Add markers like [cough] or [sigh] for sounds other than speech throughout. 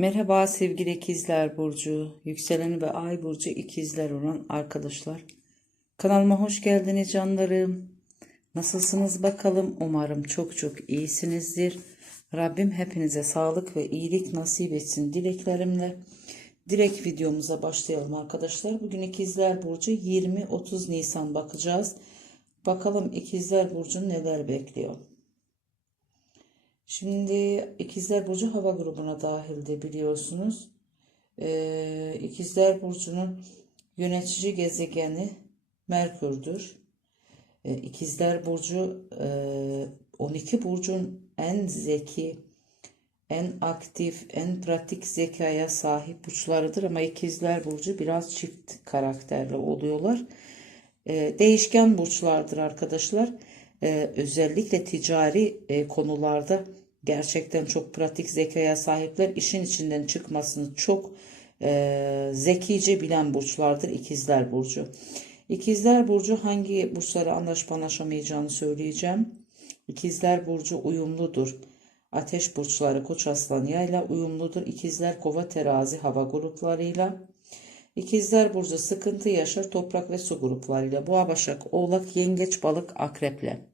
Merhaba sevgili ikizler burcu, yükseleni ve ay burcu ikizler olan arkadaşlar. Kanalıma hoş geldiniz canlarım. Nasılsınız bakalım? Umarım çok çok iyisinizdir. Rabbim hepinize sağlık ve iyilik nasip etsin dileklerimle. Direkt videomuza başlayalım arkadaşlar. Bugün ikizler burcu 20-30 Nisan bakacağız. Bakalım ikizler burcu neler bekliyor. Şimdi İkizler Burcu hava grubuna dahildi biliyorsunuz. Ee, İkizler Burcu'nun yönetici gezegeni Merkür'dür. Ee, İkizler Burcu e, 12 burcun en zeki, en aktif, en pratik zekaya sahip burçlarıdır ama İkizler Burcu biraz çift karakterli oluyorlar. Ee, değişken burçlardır arkadaşlar. Ee, özellikle ticari e, konularda gerçekten çok pratik zekaya sahipler. İşin içinden çıkmasını çok e, zekice bilen burçlardır İkizler Burcu. İkizler Burcu hangi burçlara anlaşıp anlaşamayacağını söyleyeceğim. İkizler Burcu uyumludur. Ateş burçları Koç Aslan Yayla uyumludur. İkizler Kova Terazi hava gruplarıyla. İkizler Burcu sıkıntı yaşar toprak ve su gruplarıyla. Boğa Başak Oğlak Yengeç Balık Akreple.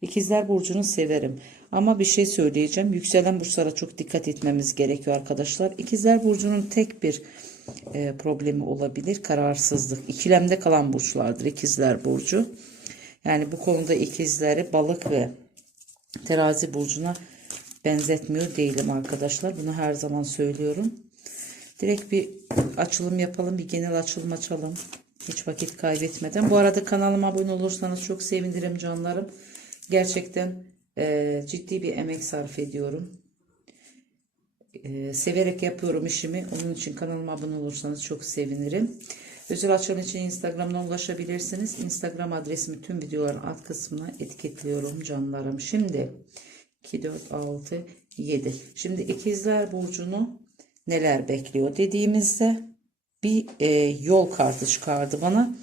İkizler Burcu'nu severim. Ama bir şey söyleyeceğim. Yükselen burçlara çok dikkat etmemiz gerekiyor arkadaşlar. İkizler Burcu'nun tek bir e, problemi olabilir. Kararsızlık. İkilemde kalan burçlardır İkizler Burcu. Yani bu konuda ikizleri balık ve terazi burcuna benzetmiyor değilim arkadaşlar. Bunu her zaman söylüyorum. Direkt bir açılım yapalım. Bir genel açılım açalım. Hiç vakit kaybetmeden. Bu arada kanalıma abone olursanız çok sevinirim canlarım. Gerçekten e, ciddi bir emek sarf ediyorum. E, severek yapıyorum işimi. Onun için kanalıma abone olursanız çok sevinirim. Özel açılım için Instagram'dan ulaşabilirsiniz. Instagram adresimi tüm videoların alt kısmına etiketliyorum canlarım. Şimdi 2, 4, 6, 7. Şimdi ikizler burcunu neler bekliyor dediğimizde bir e, yol kartı çıkardı bana.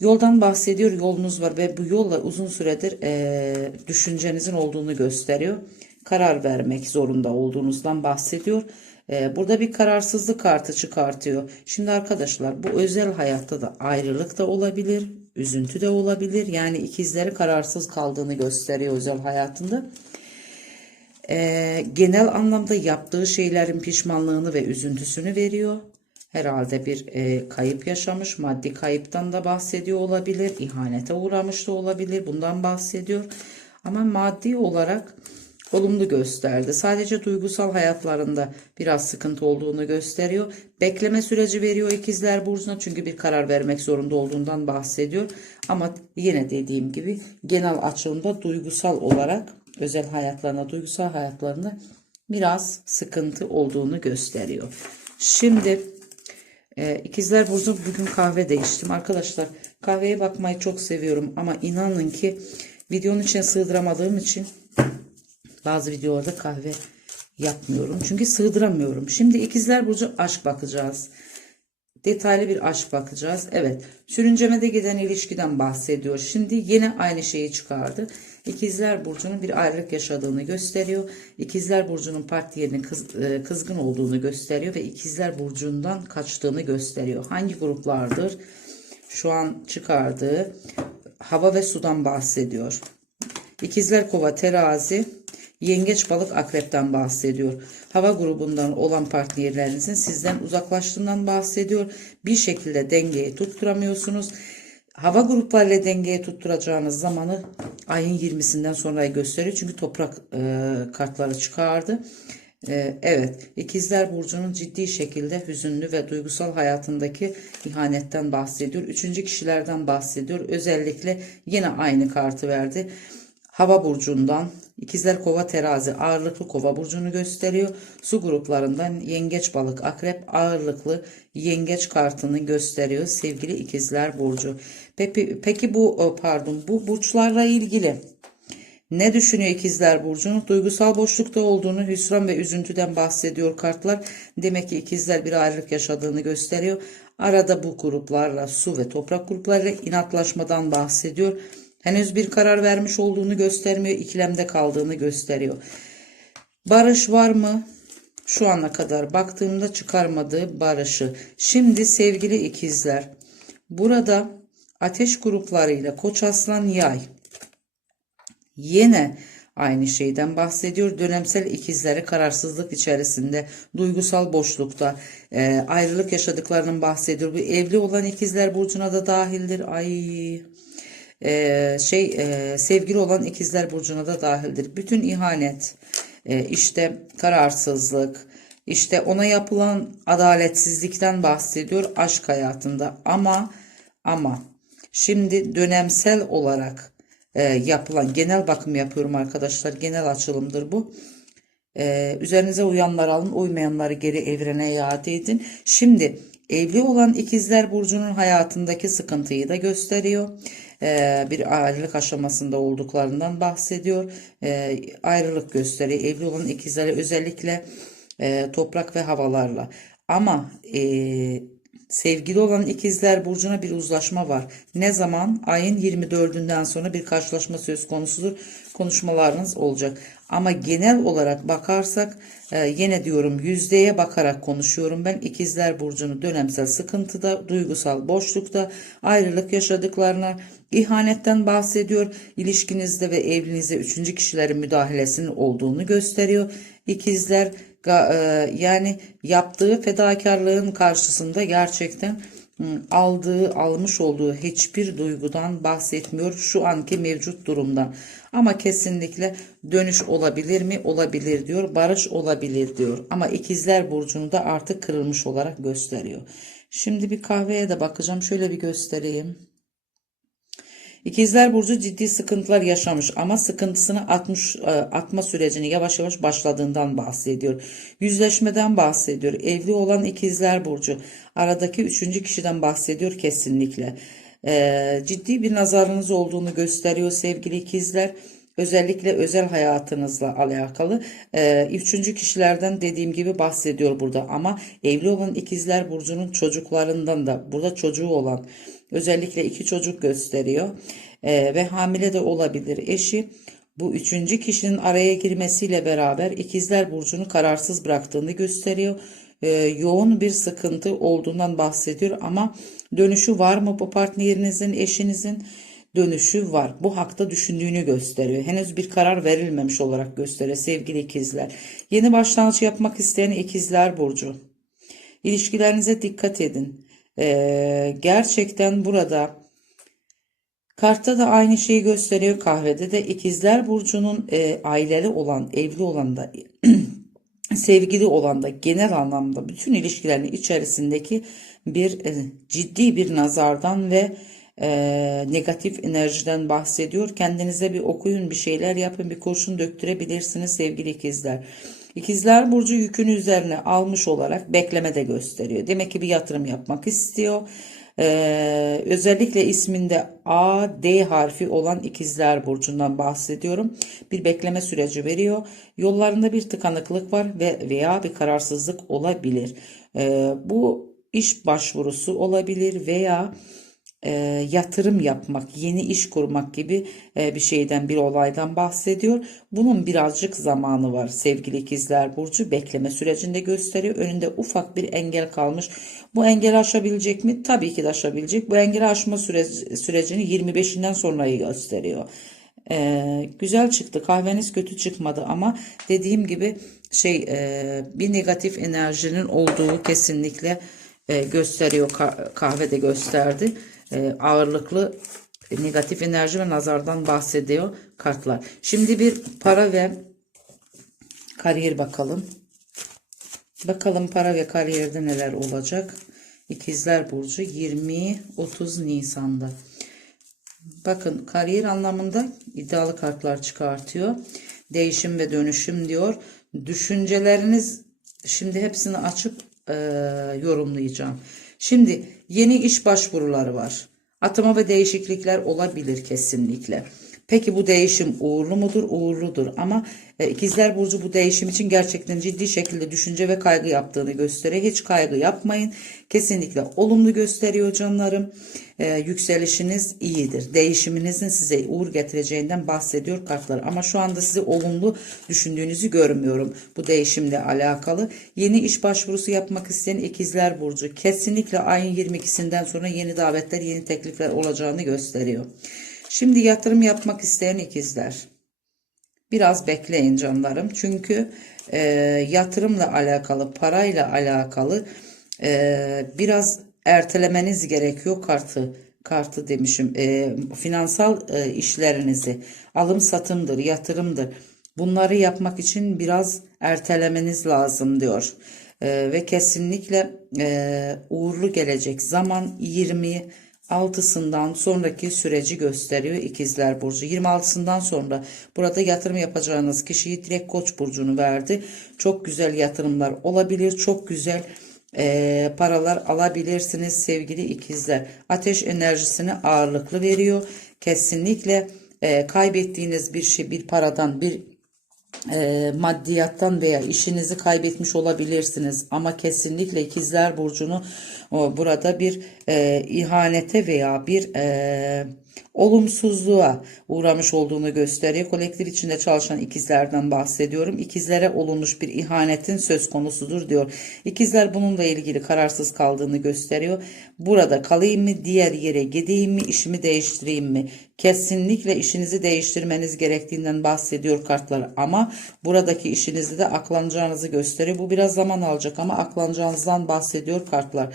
Yoldan bahsediyor. Yolunuz var ve bu yolla uzun süredir e, düşüncenizin olduğunu gösteriyor. Karar vermek zorunda olduğunuzdan bahsediyor. E, burada bir kararsızlık kartı çıkartıyor. Şimdi arkadaşlar bu özel hayatta da ayrılık da olabilir. Üzüntü de olabilir. Yani ikizleri kararsız kaldığını gösteriyor özel hayatında. E, genel anlamda yaptığı şeylerin pişmanlığını ve üzüntüsünü veriyor. Herhalde bir e, kayıp yaşamış, maddi kayıptan da bahsediyor olabilir, ihanete uğramış da olabilir, bundan bahsediyor. Ama maddi olarak olumlu gösterdi. Sadece duygusal hayatlarında biraz sıkıntı olduğunu gösteriyor. Bekleme süreci veriyor ikizler burcuna çünkü bir karar vermek zorunda olduğundan bahsediyor. Ama yine dediğim gibi genel açılımda duygusal olarak özel hayatlarına, duygusal hayatlarında biraz sıkıntı olduğunu gösteriyor. Şimdi ee, İkizler Burcu bugün kahve değiştim. Arkadaşlar kahveye bakmayı çok seviyorum ama inanın ki videonun içine sığdıramadığım için bazı videolarda kahve yapmıyorum. Çünkü sığdıramıyorum. Şimdi İkizler Burcu aşk bakacağız. Detaylı bir aşk bakacağız. Evet. Sürüncemede giden ilişkiden bahsediyor. Şimdi yine aynı şeyi çıkardı. İkizler Burcu'nun bir ayrılık yaşadığını gösteriyor. İkizler Burcu'nun partnerinin kız, e, kızgın olduğunu gösteriyor ve İkizler Burcu'ndan kaçtığını gösteriyor. Hangi gruplardır? Şu an çıkardığı hava ve sudan bahsediyor. İkizler Kova Terazi Yengeç balık akrepten bahsediyor. Hava grubundan olan partnerlerinizin sizden uzaklaştığından bahsediyor. Bir şekilde dengeyi tutturamıyorsunuz. Hava gruplarıyla dengeye tutturacağınız zamanı ayın 20'sinden sonra gösteriyor. Çünkü toprak e, kartları çıkardı. E, evet, İkizler Burcu'nun ciddi şekilde hüzünlü ve duygusal hayatındaki ihanetten bahsediyor. Üçüncü kişilerden bahsediyor. Özellikle yine aynı kartı verdi. Hava burcundan, İkizler Kova Terazi ağırlıklı Kova burcunu gösteriyor. Su gruplarından Yengeç Balık Akrep ağırlıklı Yengeç kartını gösteriyor sevgili İkizler burcu. Peki, peki bu pardon bu burçlarla ilgili ne düşünüyor İkizler burcunun? Duygusal boşlukta olduğunu, hüsran ve üzüntüden bahsediyor kartlar. Demek ki ikizler bir ayrılık yaşadığını gösteriyor. Arada bu gruplarla su ve toprak gruplarıyla inatlaşmadan bahsediyor henüz bir karar vermiş olduğunu göstermiyor, ikilemde kaldığını gösteriyor. Barış var mı? Şu ana kadar baktığımda çıkarmadığı barışı. Şimdi sevgili ikizler burada ateş gruplarıyla Koç Aslan Yay Yine aynı şeyden bahsediyor. Dönemsel ikizleri kararsızlık içerisinde, duygusal boşlukta, e, ayrılık yaşadıklarının bahsediyor. Bu evli olan ikizler burcuna da dahildir. Ay e, şey e, sevgili olan ikizler burcuna da dahildir. Bütün ihanet, e, işte kararsızlık, işte ona yapılan adaletsizlikten bahsediyor aşk hayatında. Ama ama şimdi dönemsel olarak e, yapılan genel bakım yapıyorum arkadaşlar. Genel açılımdır bu. E, üzerinize uyanları alın, uymayanları geri evrene iade edin. Şimdi evli olan ikizler burcunun hayatındaki sıkıntıyı da gösteriyor. E, bir ayrılık aşamasında olduklarından bahsediyor. E, ayrılık gösteriyor. Evli olan ikizlere özellikle e, toprak ve havalarla. Ama e, sevgili olan ikizler burcuna bir uzlaşma var. Ne zaman? Ayın 24'ünden sonra bir karşılaşma söz konusudur. Konuşmalarınız olacak. Ama genel olarak bakarsak e, yine diyorum yüzdeye bakarak konuşuyorum. Ben ikizler burcunu dönemsel sıkıntıda, duygusal boşlukta, ayrılık yaşadıklarına, ihanetten bahsediyor. İlişkinizde ve evliliğinizde üçüncü kişilerin müdahalesinin olduğunu gösteriyor. İkizler e, yani yaptığı fedakarlığın karşısında gerçekten aldığı, almış olduğu hiçbir duygudan bahsetmiyor şu anki mevcut durumdan. Ama kesinlikle dönüş olabilir mi? Olabilir diyor. Barış olabilir diyor. Ama ikizler burcunu da artık kırılmış olarak gösteriyor. Şimdi bir kahveye de bakacağım. Şöyle bir göstereyim. İkizler Burcu ciddi sıkıntılar yaşamış ama sıkıntısını atmış, e, atma sürecini yavaş yavaş başladığından bahsediyor. Yüzleşmeden bahsediyor. Evli olan İkizler Burcu aradaki üçüncü kişiden bahsediyor kesinlikle. E, ciddi bir nazarınız olduğunu gösteriyor sevgili ikizler. Özellikle özel hayatınızla alakalı e, üçüncü kişilerden dediğim gibi bahsediyor burada ama evli olan ikizler burcunun çocuklarından da burada çocuğu olan özellikle iki çocuk gösteriyor E, ve hamile de olabilir eşi bu üçüncü kişinin araya girmesiyle beraber ikizler burcunu kararsız bıraktığını gösteriyor E, yoğun bir sıkıntı olduğundan bahsediyor ama dönüşü var mı bu partnerinizin eşinizin dönüşü var. Bu hakta düşündüğünü gösteriyor. Henüz bir karar verilmemiş olarak gösteriyor sevgili ikizler. Yeni başlangıç yapmak isteyen ikizler burcu. İlişkilerinize dikkat edin. Ee, gerçekten burada kartta da aynı şeyi gösteriyor. Kahvede de ikizler burcunun e, aileli olan, evli olan da [clears throat] sevgili olan da genel anlamda bütün ilişkilerin içerisindeki bir e, ciddi bir nazardan ve e, negatif enerjiden bahsediyor. Kendinize bir okuyun, bir şeyler yapın, bir kurşun döktürebilirsiniz sevgili ikizler. İkizler Burcu yükünü üzerine almış olarak bekleme de gösteriyor. Demek ki bir yatırım yapmak istiyor. Ee, özellikle isminde A, D harfi olan ikizler burcundan bahsediyorum. Bir bekleme süreci veriyor. Yollarında bir tıkanıklık var ve veya bir kararsızlık olabilir. Ee, bu iş başvurusu olabilir veya e, yatırım yapmak, yeni iş kurmak gibi e, bir şeyden, bir olaydan bahsediyor. Bunun birazcık zamanı var sevgili ikizler burcu. Bekleme sürecinde gösteriyor. Önünde ufak bir engel kalmış. Bu engeli aşabilecek mi? Tabii ki de aşabilecek. Bu engeli aşma süreci, sürecini 25'inden sonrayı gösteriyor. Ee, güzel çıktı. Kahveniz kötü çıkmadı ama dediğim gibi şey e, bir negatif enerjinin olduğu kesinlikle e, gösteriyor. Ka- kahvede gösterdi. E, ağırlıklı negatif enerji ve nazardan bahsediyor kartlar. Şimdi bir para ve kariyer bakalım. Bakalım para ve kariyerde neler olacak. İkizler Burcu 20-30 Nisan'da. Bakın kariyer anlamında iddialı kartlar çıkartıyor. Değişim ve dönüşüm diyor. Düşünceleriniz şimdi hepsini açıp e, yorumlayacağım. Şimdi yeni iş başvuruları var. Atama ve değişiklikler olabilir kesinlikle. Peki bu değişim uğurlu mudur? Uğurludur. Ama e, ikizler burcu bu değişim için gerçekten ciddi şekilde düşünce ve kaygı yaptığını gösteriyor. Hiç kaygı yapmayın. Kesinlikle olumlu gösteriyor canlarım. E, yükselişiniz iyidir. Değişiminizin size uğur getireceğinden bahsediyor kartlar. Ama şu anda sizi olumlu düşündüğünüzü görmüyorum. Bu değişimle alakalı. Yeni iş başvurusu yapmak isteyen ikizler burcu kesinlikle ayın 22'sinden sonra yeni davetler, yeni teklifler olacağını gösteriyor. Şimdi yatırım yapmak isteyen ikizler. Biraz bekleyin canlarım. Çünkü e, yatırımla alakalı, parayla alakalı e, biraz ertelemeniz gerekiyor kartı. Kartı demişim. E, finansal e, işlerinizi, alım satımdır, yatırımdır. Bunları yapmak için biraz ertelemeniz lazım diyor. E, ve kesinlikle e, uğurlu gelecek zaman 20 altısından sonraki süreci gösteriyor ikizler burcu. 26'sından sonra burada yatırım yapacağınız kişiyi direkt koç burcunu verdi. Çok güzel yatırımlar olabilir. Çok güzel e, paralar alabilirsiniz sevgili ikizler. Ateş enerjisini ağırlıklı veriyor. Kesinlikle e, kaybettiğiniz bir şey bir paradan bir e, maddiyattan veya işinizi kaybetmiş olabilirsiniz. Ama kesinlikle ikizler burcunu o, burada bir e, ihanete veya bir e, olumsuzluğa uğramış olduğunu gösteriyor. Kolektif içinde çalışan ikizlerden bahsediyorum. İkizlere olunmuş bir ihanetin söz konusudur diyor. İkizler bununla ilgili kararsız kaldığını gösteriyor. Burada kalayım mı, diğer yere gideyim mi, işimi değiştireyim mi? Kesinlikle işinizi değiştirmeniz gerektiğinden bahsediyor kartlar ama buradaki işinizde de aklanacağınızı gösteriyor. Bu biraz zaman alacak ama aklanacağınızdan bahsediyor kartlar.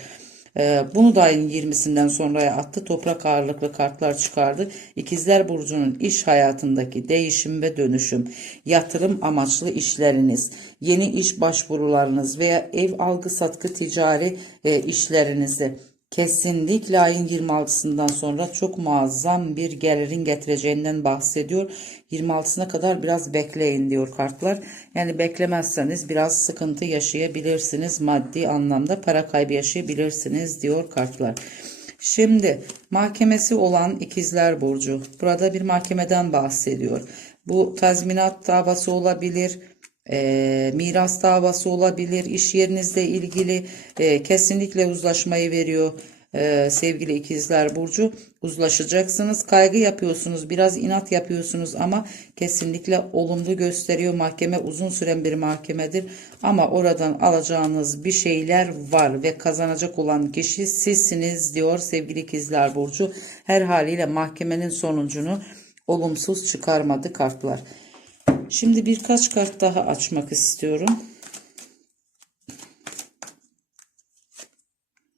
Ee, Bunu da ayın 20'sinden sonraya attı. Toprak ağırlıklı kartlar çıkardı. İkizler Burcu'nun iş hayatındaki değişim ve dönüşüm, yatırım amaçlı işleriniz, yeni iş başvurularınız veya ev algı satkı ticari e, işlerinizi kesinlikle ayın 26'sından sonra çok muazzam bir gelirin getireceğinden bahsediyor. 26'sına kadar biraz bekleyin diyor kartlar. Yani beklemezseniz biraz sıkıntı yaşayabilirsiniz. Maddi anlamda para kaybı yaşayabilirsiniz diyor kartlar. Şimdi mahkemesi olan ikizler burcu. Burada bir mahkemeden bahsediyor. Bu tazminat davası olabilir e, miras davası olabilir, iş yerinizle ilgili e, kesinlikle uzlaşmayı veriyor e, sevgili ikizler burcu. Uzlaşacaksınız, kaygı yapıyorsunuz, biraz inat yapıyorsunuz ama kesinlikle olumlu gösteriyor. Mahkeme uzun süren bir mahkemedir ama oradan alacağınız bir şeyler var ve kazanacak olan kişi sizsiniz diyor sevgili ikizler burcu. Her haliyle mahkemenin sonucunu olumsuz çıkarmadı kartlar. Şimdi birkaç kart daha açmak istiyorum.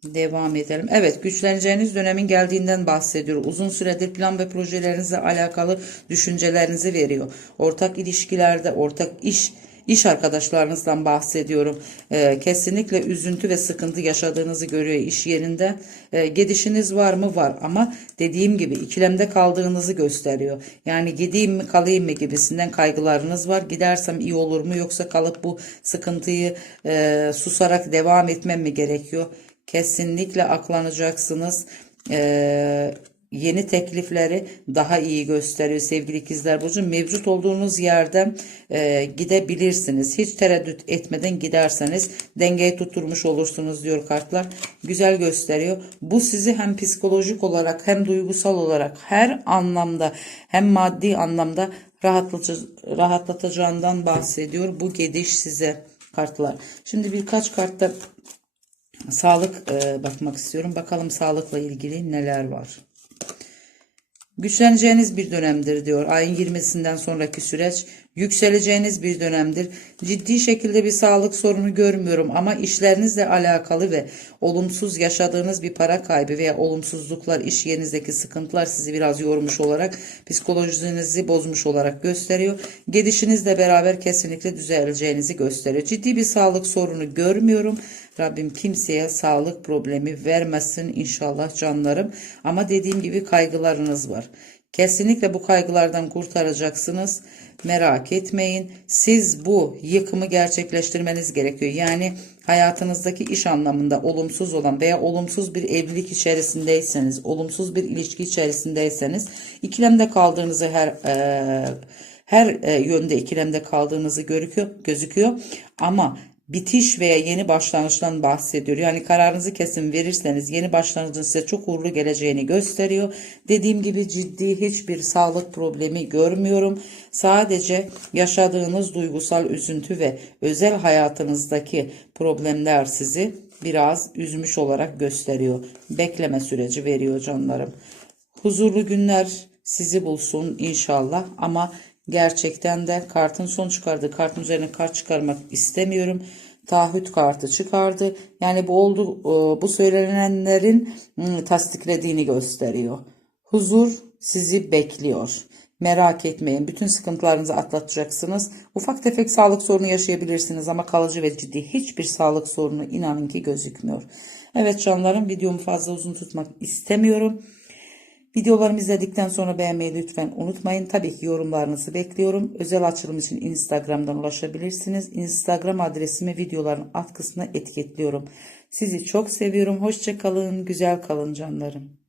Devam edelim. Evet güçleneceğiniz dönemin geldiğinden bahsediyor. Uzun süredir plan ve projelerinizle alakalı düşüncelerinizi veriyor. Ortak ilişkilerde, ortak iş iş arkadaşlarınızdan bahsediyorum. Ee, kesinlikle üzüntü ve sıkıntı yaşadığınızı görüyor iş yerinde. Ee, gidişiniz var mı? Var ama dediğim gibi ikilemde kaldığınızı gösteriyor. Yani gideyim mi kalayım mı gibisinden kaygılarınız var. Gidersem iyi olur mu yoksa kalıp bu sıkıntıyı e, susarak devam etmem mi gerekiyor? Kesinlikle aklanacaksınız. Ee, yeni teklifleri daha iyi gösteriyor sevgili ikizler burcu. Mevcut olduğunuz yerden e, gidebilirsiniz. Hiç tereddüt etmeden giderseniz dengeyi tutturmuş olursunuz diyor kartlar. Güzel gösteriyor. Bu sizi hem psikolojik olarak hem duygusal olarak her anlamda hem maddi anlamda rahatlatıcı, rahatlatacağından bahsediyor. Bu gidiş size kartlar. Şimdi birkaç kartta sağlık e, bakmak istiyorum. Bakalım sağlıkla ilgili neler var. Güçleneceğiniz bir dönemdir diyor. Ayın 20'sinden sonraki süreç yükseleceğiniz bir dönemdir. Ciddi şekilde bir sağlık sorunu görmüyorum ama işlerinizle alakalı ve olumsuz yaşadığınız bir para kaybı veya olumsuzluklar, iş yerinizdeki sıkıntılar sizi biraz yormuş olarak, psikolojinizi bozmuş olarak gösteriyor. Gidişinizle beraber kesinlikle düzeleceğinizi gösteriyor. Ciddi bir sağlık sorunu görmüyorum. Rabbim kimseye sağlık problemi vermesin inşallah canlarım. Ama dediğim gibi kaygılarınız var. Kesinlikle bu kaygılardan kurtaracaksınız. Merak etmeyin. Siz bu yıkımı gerçekleştirmeniz gerekiyor. Yani hayatınızdaki iş anlamında olumsuz olan veya olumsuz bir evlilik içerisindeyseniz, olumsuz bir ilişki içerisindeyseniz, ikilemde kaldığınızı her e, her e, yönde ikilemde kaldığınızı görüküyor, gözüküyor. Ama bitiş veya yeni başlangıçtan bahsediyor. Yani kararınızı kesin verirseniz yeni başlangıcın size çok uğurlu geleceğini gösteriyor. Dediğim gibi ciddi hiçbir sağlık problemi görmüyorum. Sadece yaşadığınız duygusal üzüntü ve özel hayatınızdaki problemler sizi biraz üzmüş olarak gösteriyor. Bekleme süreci veriyor canlarım. Huzurlu günler sizi bulsun inşallah ama gerçekten de kartın son çıkardığı kartın üzerine kart çıkarmak istemiyorum. Taahhüt kartı çıkardı. Yani bu oldu e, bu söylenenlerin hmm, tasdiklediğini gösteriyor. Huzur sizi bekliyor. Merak etmeyin. Bütün sıkıntılarınızı atlatacaksınız. Ufak tefek sağlık sorunu yaşayabilirsiniz ama kalıcı ve ciddi hiçbir sağlık sorunu inanın ki gözükmüyor. Evet canlarım videomu fazla uzun tutmak istemiyorum. Videolarımı izledikten sonra beğenmeyi lütfen unutmayın. Tabii ki yorumlarınızı bekliyorum. Özel açılım için Instagram'dan ulaşabilirsiniz. Instagram adresimi videoların alt kısmına etiketliyorum. Sizi çok seviyorum. Hoşça kalın, güzel kalın canlarım.